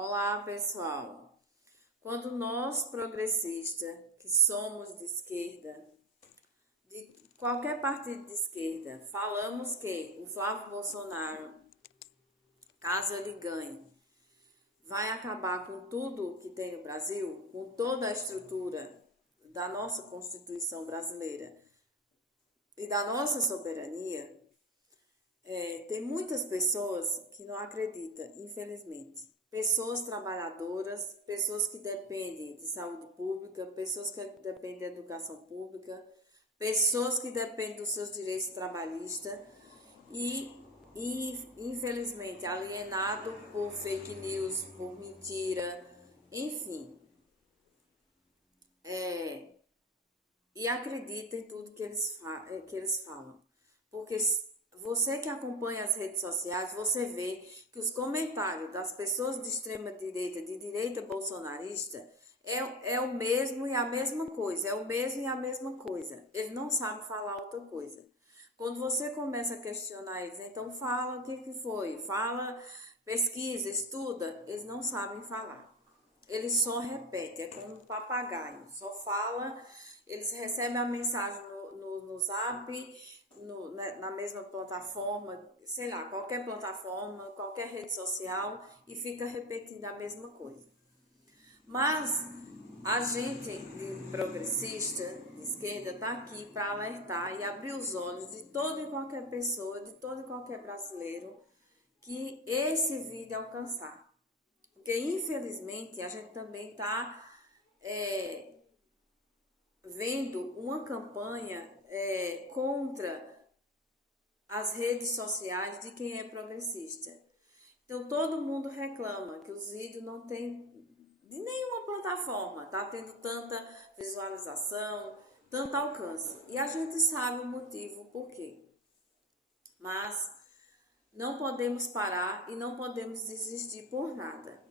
Olá, pessoal. Quando nós progressistas, que somos de esquerda, de qualquer partido de esquerda, falamos que o Flávio Bolsonaro, caso ele ganhe, vai acabar com tudo que tem no Brasil, com toda a estrutura da nossa Constituição brasileira e da nossa soberania, tem muitas pessoas que não acreditam, infelizmente. Pessoas trabalhadoras, pessoas que dependem de saúde pública, pessoas que dependem da educação pública, pessoas que dependem dos seus direitos trabalhistas e infelizmente alienado por fake news, por mentira, enfim, e acredita em tudo que eles falam. Porque você que acompanha as redes sociais, você vê que os comentários das pessoas de extrema direita, de direita bolsonarista, é o mesmo e a mesma coisa, é o mesmo e a mesma coisa. Eles não sabem falar outra coisa. Quando você começa a questionar eles, então fala o que foi, fala, pesquisa, estuda, eles não sabem falar. Eles só repetem, é como um papagaio, só fala, eles recebem a mensagem no Zap, na mesma plataforma, sei lá, qualquer plataforma, qualquer rede social e fica repetindo a mesma coisa. Mas a gente de progressista, de esquerda, está aqui para alertar e abrir os olhos de toda e qualquer pessoa, de todo e qualquer brasileiro, que esse vídeo alcançar. Porque infelizmente a gente também está vendo uma campanha contra as redes sociais de quem é progressista. Então todo mundo reclama que os vídeos não tem de nenhuma plataforma, tá tendo tanta visualização, tanto alcance. E a gente sabe o motivo por quê. Mas não podemos parar e não podemos desistir por nada.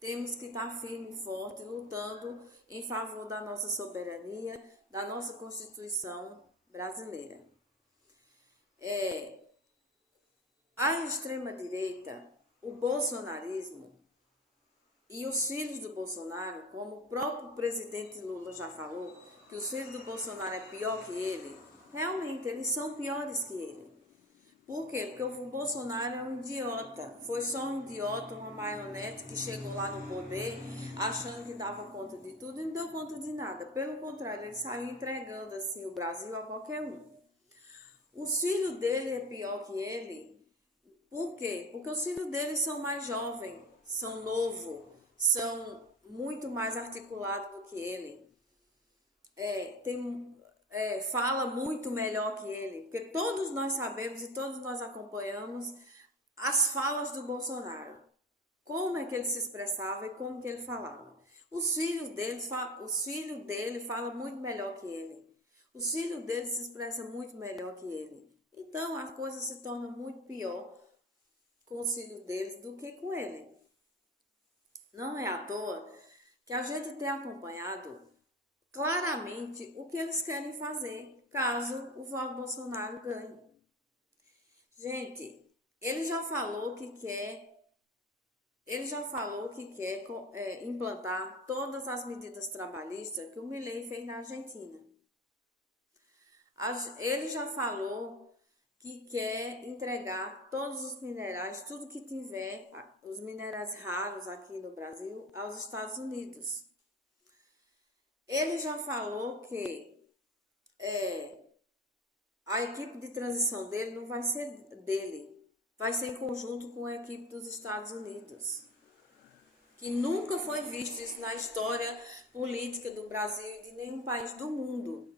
Temos que estar firme e forte, lutando em favor da nossa soberania, da nossa Constituição brasileira. A extrema-direita, o bolsonarismo e os filhos do Bolsonaro, como o próprio presidente Lula já falou, que os filhos do Bolsonaro é pior que ele, realmente eles são piores que ele. Por quê? Porque o Bolsonaro é um idiota. Foi só um idiota, uma marionete que chegou lá no poder achando que dava conta de tudo e não deu conta de nada. Pelo contrário, ele saiu entregando assim o Brasil a qualquer um. Os filhos dele é pior que ele. Por quê? Porque os filhos dele são mais jovens, são novos, são muito mais articulados do que ele. Fala muito melhor que ele, porque todos nós sabemos e todos nós acompanhamos as falas do Bolsonaro, como é que ele se expressava e como que ele falava. Os filhos dele falam muito melhor que ele, os filhos dele se expressam muito melhor que ele, então a coisa se torna muito pior com os filhos deles do que com ele. Não é à toa que a gente tem acompanhado claramente o que eles querem fazer caso o Flávio Bolsonaro ganhe. Gente, ele já falou que quer implantar todas as medidas trabalhistas que o Milei fez na Argentina. Ele já falou que quer entregar todos os minerais, tudo que tiver, os minerais raros aqui no Brasil, aos Estados Unidos. Ele já falou que a equipe de transição dele não vai ser dele, vai ser em conjunto com a equipe dos Estados Unidos. Que nunca foi visto isso na história política do Brasil e de nenhum país do mundo.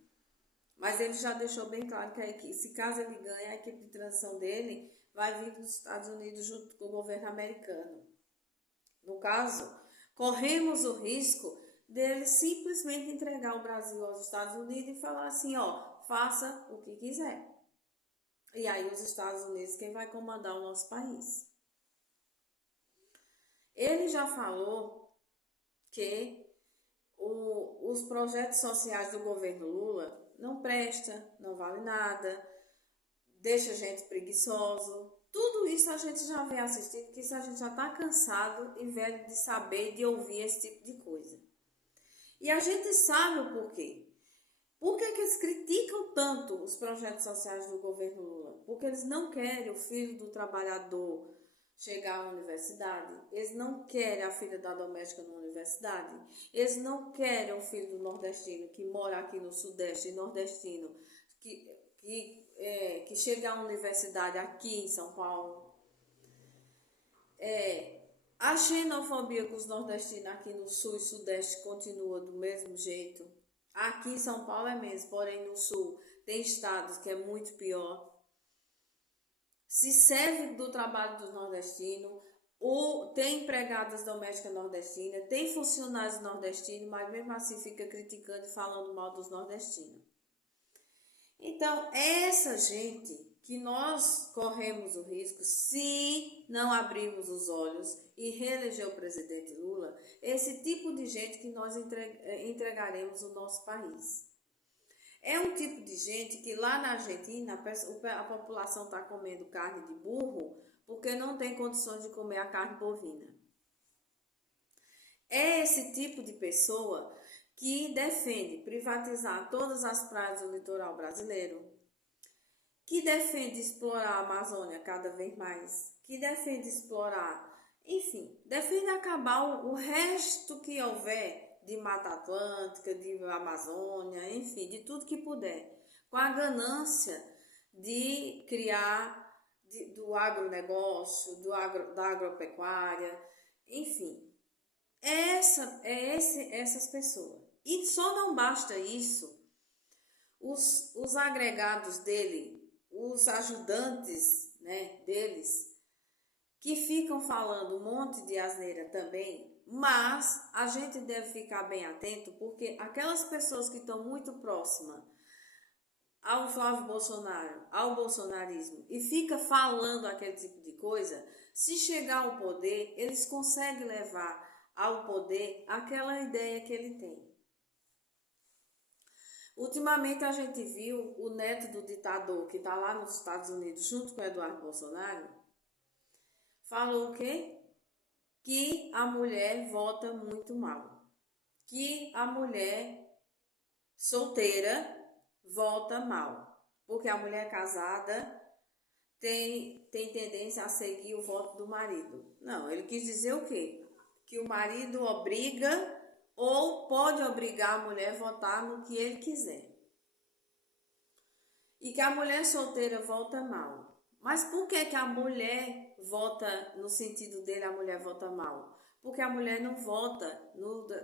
Mas ele já deixou bem claro que se caso ele ganhe, a equipe de transição dele vai vir dos Estados Unidos junto com o governo americano. No caso, corremos o risco dele simplesmente entregar o Brasil aos Estados Unidos e falar assim, ó, faça o que quiser. E aí os Estados Unidos quem vai comandar o nosso país. Ele já falou que os projetos sociais do governo Lula não presta, não vale nada, deixa a gente preguiçoso. Tudo isso a gente já vem assistindo, que isso a gente já está cansado e velho de saber, de ouvir esse tipo de coisa. E a gente sabe o porquê. Por que eles criticam tanto os projetos sociais do governo Lula? Porque eles não querem o filho do trabalhador chegar à universidade, eles não querem a filha da doméstica na universidade, eles não querem o filho do nordestino que mora aqui no Sudeste, nordestino, que chega à universidade aqui em São Paulo. A xenofobia com os nordestinos aqui no Sul e Sudeste continua do mesmo jeito. Aqui em São Paulo é mesmo, porém no Sul tem estados que é muito pior. Se serve do trabalho dos nordestinos, ou tem empregadas domésticas nordestinas, tem funcionários nordestinos, mas mesmo assim fica criticando e falando mal dos nordestinos. Então, essa gente que nós corremos o risco, se não abrirmos os olhos e reeleger o presidente Lula, esse tipo de gente que nós entregaremos o nosso país. É um tipo de gente que lá na Argentina a população está comendo carne de burro porque não tem condições de comer a carne bovina. É esse tipo de pessoa que defende privatizar todas as praias do litoral brasileiro, que defende explorar a Amazônia cada vez mais, que defende explorar, enfim, defende acabar o resto que houver de Mata Atlântica, de Amazônia, enfim, de tudo que puder, com a ganância de criar do agronegócio, da agropecuária, enfim, essas pessoas. E só não basta isso, os agregados dele, os ajudantes, né, deles, que ficam falando um monte de asneira também, mas a gente deve ficar bem atento, porque aquelas pessoas que estão muito próximas ao Flávio Bolsonaro, ao bolsonarismo, e fica falando aquele tipo de coisa, se chegar ao poder, eles conseguem levar ao poder aquela ideia que ele tem. Ultimamente a gente viu o neto do ditador que está lá nos Estados Unidos junto com o Eduardo Bolsonaro, falou o quê? Que a mulher vota muito mal, que a mulher solteira vota mal, porque a mulher casada tem tendência a seguir o voto do marido. Não, ele quis dizer o quê? Que o marido obriga ou pode obrigar a mulher a votar no que ele quiser. E que a mulher solteira vota mal. Mas por que a mulher vota, no sentido dele, a mulher vota mal? Porque a mulher não vota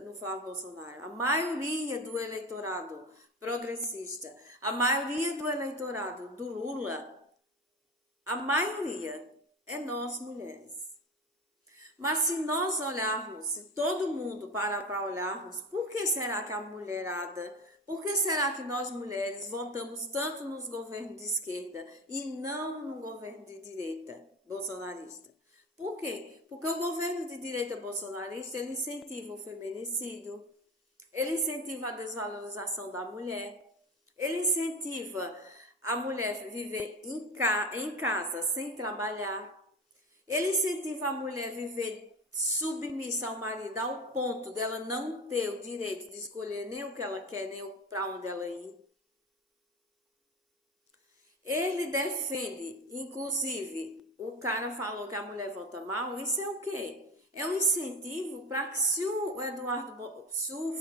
no Flávio Bolsonaro. A maioria do eleitorado progressista, a maioria do eleitorado do Lula, a maioria é nós mulheres. Mas se nós olharmos, se todo mundo parar para olharmos, por que será que a mulherada, por que será que nós mulheres votamos tanto nos governos de esquerda e não no governo de direita bolsonarista? Por quê? Porque o governo de direita bolsonarista, ele incentiva o feminicídio, ele incentiva a desvalorização da mulher, ele incentiva a mulher viver em casa sem trabalhar, ele incentiva a mulher a viver submissa ao marido ao ponto dela não ter o direito de escolher nem o que ela quer, nem para onde ela ir. Ele defende, inclusive, o cara falou que a mulher vota mal, isso é o quê? É um incentivo para que se o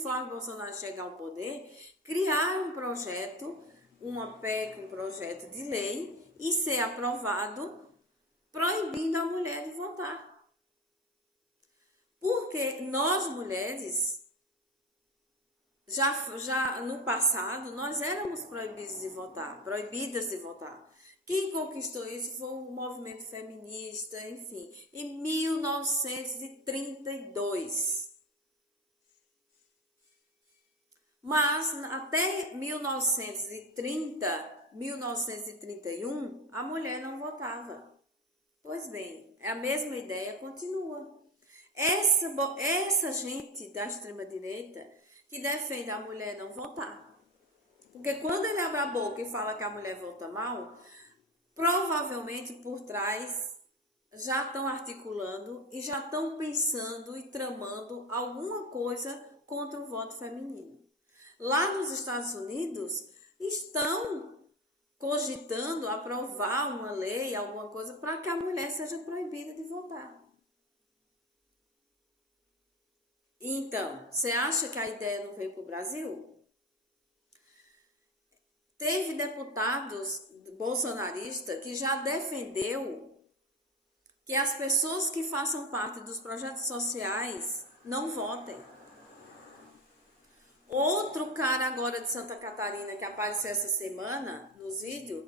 Flávio Bolsonaro chegar ao poder, criar um projeto, uma PEC, um projeto de lei e ser aprovado proibindo a mulher de votar. Porque nós mulheres, já no passado, nós éramos proibidas de votar. Quem conquistou isso foi o movimento feminista, enfim, em 1932. Mas até 1930, 1931, a mulher não votava. Pois bem, a mesma ideia continua. Essa gente da extrema-direita que defende a mulher não votar. Porque quando ele abre a boca e fala que a mulher vota mal, provavelmente por trás já estão articulando e já estão pensando e tramando alguma coisa contra o voto feminino. Lá nos Estados Unidos estão cogitando aprovar uma lei, alguma coisa, para que a mulher seja proibida de votar. Então, você acha que a ideia não veio para o Brasil? Teve deputados bolsonaristas que já defendeu que as pessoas que façam parte dos projetos sociais não votem. Outro cara agora de Santa Catarina que apareceu essa semana nos vídeos,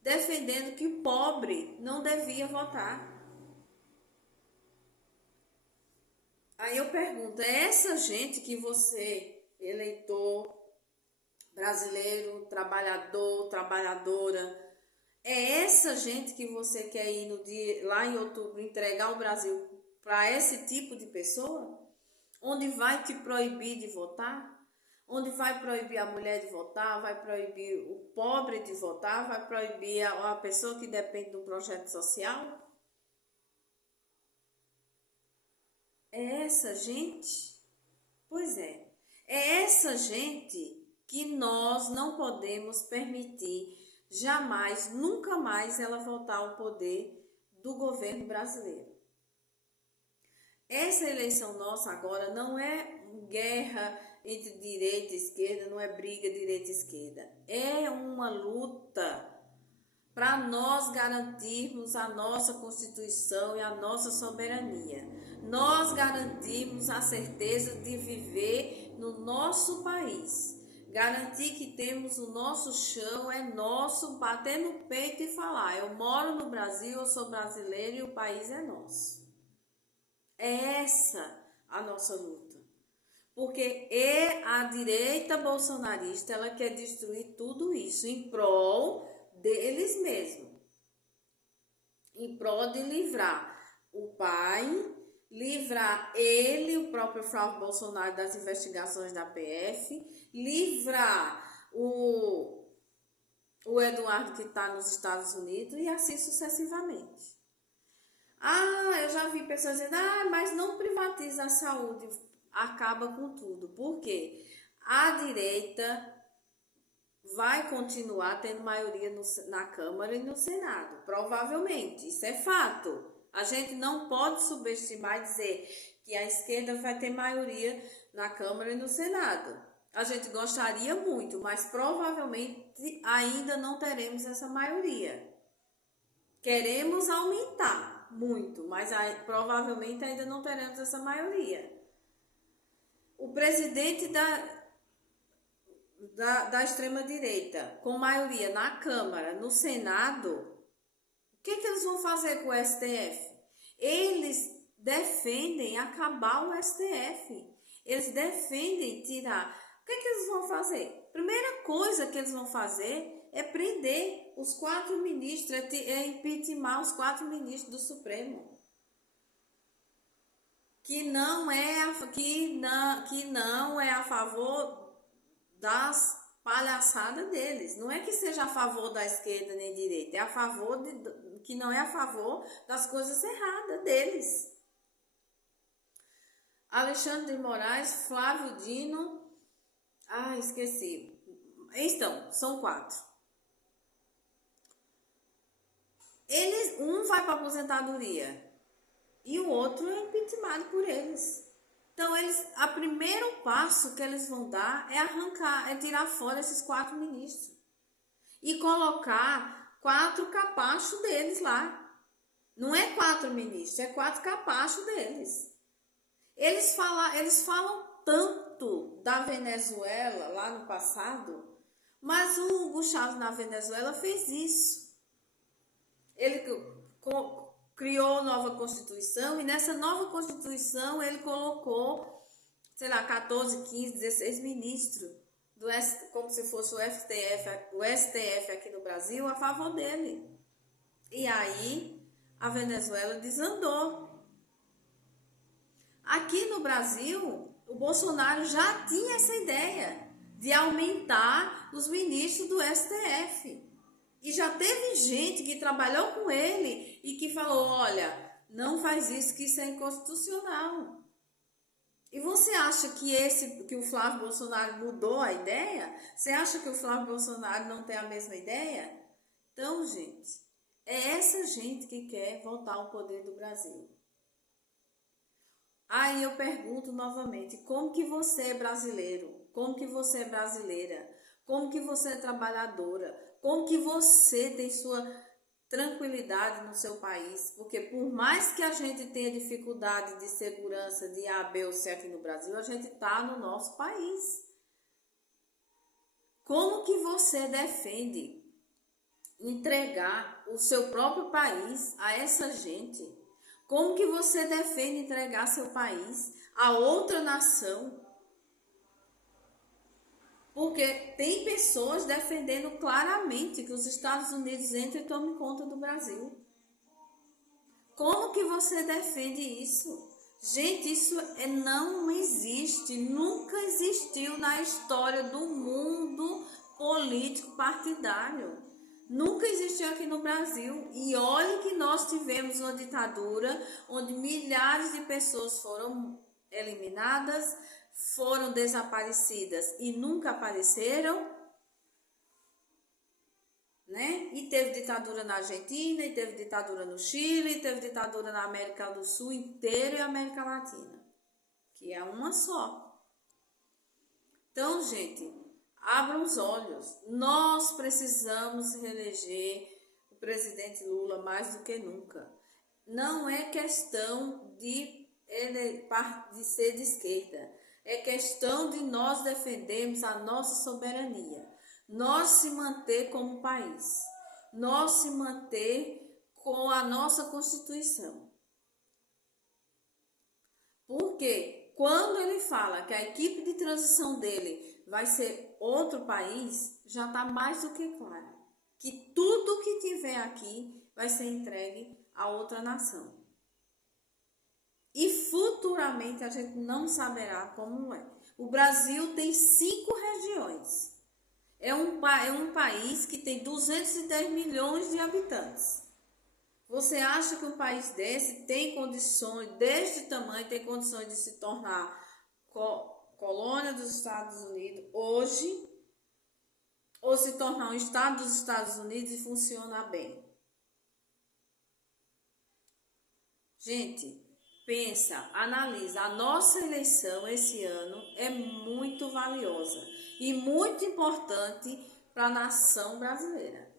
defendendo que pobre não devia votar. Aí eu pergunto, é essa gente que você, eleitor brasileiro, trabalhador, trabalhadora, é essa gente que você quer ir no dia, lá em outubro, entregar o Brasil para esse tipo de pessoa? Onde vai te proibir de votar? Onde vai proibir a mulher de votar? Vai proibir o pobre de votar? Vai proibir a pessoa que depende de um projeto social? É essa gente? Pois é. É essa gente que nós não podemos permitir jamais, nunca mais ela voltar ao poder do governo brasileiro. Essa eleição nossa agora não é guerra entre direita e esquerda, não é briga direita e esquerda. É uma luta para nós garantirmos a nossa Constituição e a nossa soberania. Nós garantirmos a certeza de viver no nosso país. Garantir que temos o nosso chão, é nosso, bater no peito e falar: eu moro no Brasil, eu sou brasileiro e o país é nosso. É essa a nossa luta. Porque a direita bolsonarista, ela quer destruir tudo isso em prol deles mesmos. Em prol de livrar o pai, livrar ele, o próprio Flávio Bolsonaro, das investigações da PF, livrar o Eduardo que está nos Estados Unidos e assim sucessivamente. Eu já vi pessoas dizendo, mas não privatiza a saúde, acaba com tudo. Por quê? A direita vai continuar tendo maioria na Câmara e no Senado, provavelmente, isso é fato. A gente não pode subestimar e dizer que a esquerda vai ter maioria na Câmara e no Senado. A gente gostaria muito, mas provavelmente ainda não teremos essa maioria. Queremos aumentar muito, mas provavelmente ainda não teremos essa maioria. O presidente da extrema-direita, com maioria na Câmara, no Senado, o que eles vão fazer com o STF? Eles defendem acabar o STF. Eles defendem tirar. O que eles vão fazer? Primeira coisa que eles vão fazer é prender os 4 ministros, é impeachment os 4 ministros do Supremo. Que não é a favor das palhaçadas deles. Não é que seja a favor da esquerda nem direita, é a favor que não é a favor das coisas erradas deles. Alexandre de Moraes, Flávio Dino, esqueci. Então, são 4. Um vai para aposentadoria e o outro é impeachment por eles. Então, o primeiro passo que eles vão dar é tirar fora esses 4 ministros e colocar 4 capachos deles lá. Não é 4 ministros, é 4 capachos deles. Eles falam tanto da Venezuela lá no passado, mas o Hugo Chávez na Venezuela fez isso. Ele criou nova Constituição e nessa nova Constituição ele colocou, 14, 15, 16 ministros, como se fosse o STF aqui no Brasil, a favor dele. E aí a Venezuela desandou. Aqui no Brasil, o Bolsonaro já tinha essa ideia de aumentar os ministros do STF. E já teve gente que trabalhou com ele e que falou, olha, não faz isso, que isso é inconstitucional. E você acha que o Flávio Bolsonaro mudou a ideia? Você acha que o Flávio Bolsonaro não tem a mesma ideia? Então, gente, é essa gente que quer voltar ao poder do Brasil. Aí eu pergunto novamente, como que você é brasileiro? Como que você é brasileira? Como que você é trabalhadora? Como que você tem sua tranquilidade no seu país? Porque por mais que a gente tenha dificuldade de segurança de A, B ou C aqui no Brasil, a gente está no nosso país. Como que você defende entregar o seu próprio país a essa gente? Como que você defende entregar seu país a outra nação? Porque tem pessoas defendendo claramente que os Estados Unidos entrem e tomem conta do Brasil. Como que você defende isso? Gente, isso não existe, nunca existiu na história do mundo político partidário. Nunca existiu aqui no Brasil. E olhe que nós tivemos uma ditadura onde milhares de pessoas foram eliminadas, foram desaparecidas e nunca apareceram, né? E teve ditadura na Argentina, e teve ditadura no Chile, e teve ditadura na América do Sul inteira e América Latina, que é uma só. Então, gente, abram os olhos. Nós precisamos reeleger o presidente Lula mais do que nunca. Não é questão de ser de esquerda. É questão de nós defendermos a nossa soberania. Nós se manter como país. Nós se manter com a nossa Constituição. Porque quando ele fala que a equipe de transição dele vai ser outro país, já está mais do que claro. Que tudo que tiver aqui vai ser entregue a outra nação. E futuramente a gente não saberá como é. O Brasil tem 5 regiões. É um país que tem 210 milhões de habitantes. Você acha que um país desse tem condições, deste tamanho, tem condições de se tornar colônia dos Estados Unidos hoje? Ou se tornar um estado dos Estados Unidos e funcionar bem? Gente, pensa, analisa, a nossa eleição esse ano é muito valiosa e muito importante para a nação brasileira.